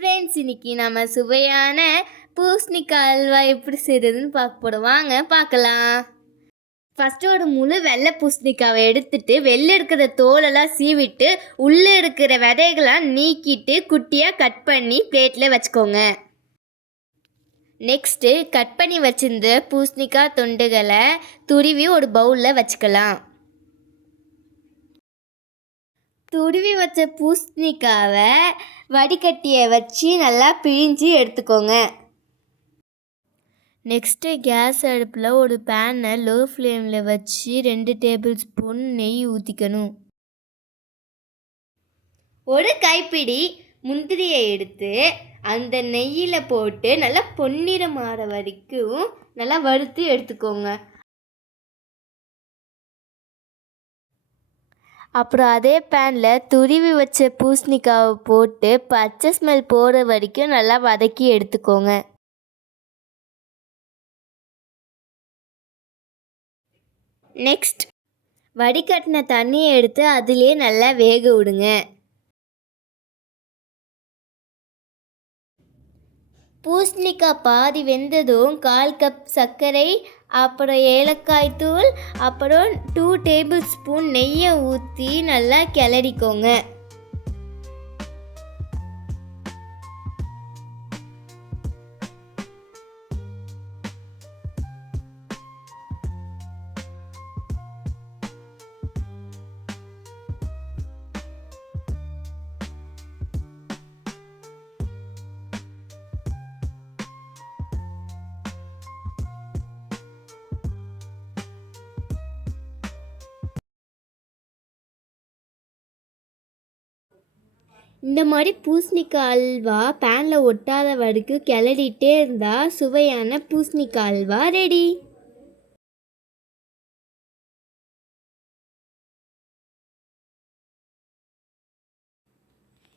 Friends, இன்னைக்கு நம்ம சுவையான பூசணிக்காய் அல்வா எப்படி செய்யறதுன்னு பார்க்க போகிறோம். வாங்க பார்க்கலாம். ஃபஸ்ட்டு ஒரு முழு வெள்ளை பூசணிக்காவை எடுத்துட்டு வெளில இருக்கிற தோலெல்லாம் சீவிட்டு உள்ளே இருக்கிற விதைகள்லாம் நீக்கிட்டு குட்டியாக கட் பண்ணி பிளேட்டில் வச்சுக்கோங்க. நெக்ஸ்ட்டு கட் பண்ணி வச்சிருந்த பூசணிக்காய் தொண்டுகளை துருவி ஒரு பவுலில் வச்சுக்கலாம். துருவி வச்ச பூசணிக்காவை வடிகட்டியை வச்சு நல்லா பிழிஞ்சு எடுத்துக்கோங்க. நெக்ஸ்ட்டு கேஸ் அடுப்பில் ஒரு பேனை லோ ஃப்ளேமில் வச்சு 2 டேபிள் ஸ்பூன் நெய் ஊற்றிக்கணும். ஒரு கைப்பிடி முந்திரியை எடுத்து அந்த நெய்யில் போட்டு நல்லா பொன்னிறம் மாற வரைக்கும் நல்லா வறுத்து எடுத்துக்கோங்க. அப்புறம் அதே பேனில் துருவி வச்ச பூசணிக்காவை போட்டு பச்சை ஸ்மெல் போகிற வரைக்கும் நல்லா வதக்கி எடுத்துக்கோங்க. நெக்ஸ்ட் வடிகட்டின தண்ணியை எடுத்து அதிலே நல்லா வேக விடுங்க. பூசணிக்காய் பாதி வெந்ததும் 1/4 கப் சர்க்கரை, அப்புறம் ஏலக்காய் தூள், அப்புறம் 2 டேபிள் ஸ்பூன் நெய்யை ஊற்றி நல்லா கிளறிக்கோங்க. இந்த மாதிரி பூசணிக்காய் அல்வா பேனில் ஒட்டாத வரைக்கும் கிளறிட்டே இருந்தால் சுவையான பூசணிக்காய் அல்வா ரெடி.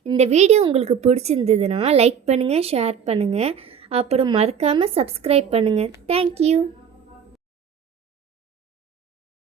இந்த வீடியோ உங்களுக்கு பிடிச்சிருந்ததுன்னா லைக் பண்ணுங்கள், ஷேர் பண்ணுங்கள், அப்புறம் மறக்காமல் சப்ஸ்கிரைப் பண்ணுங்கள். தேங்க்யூ.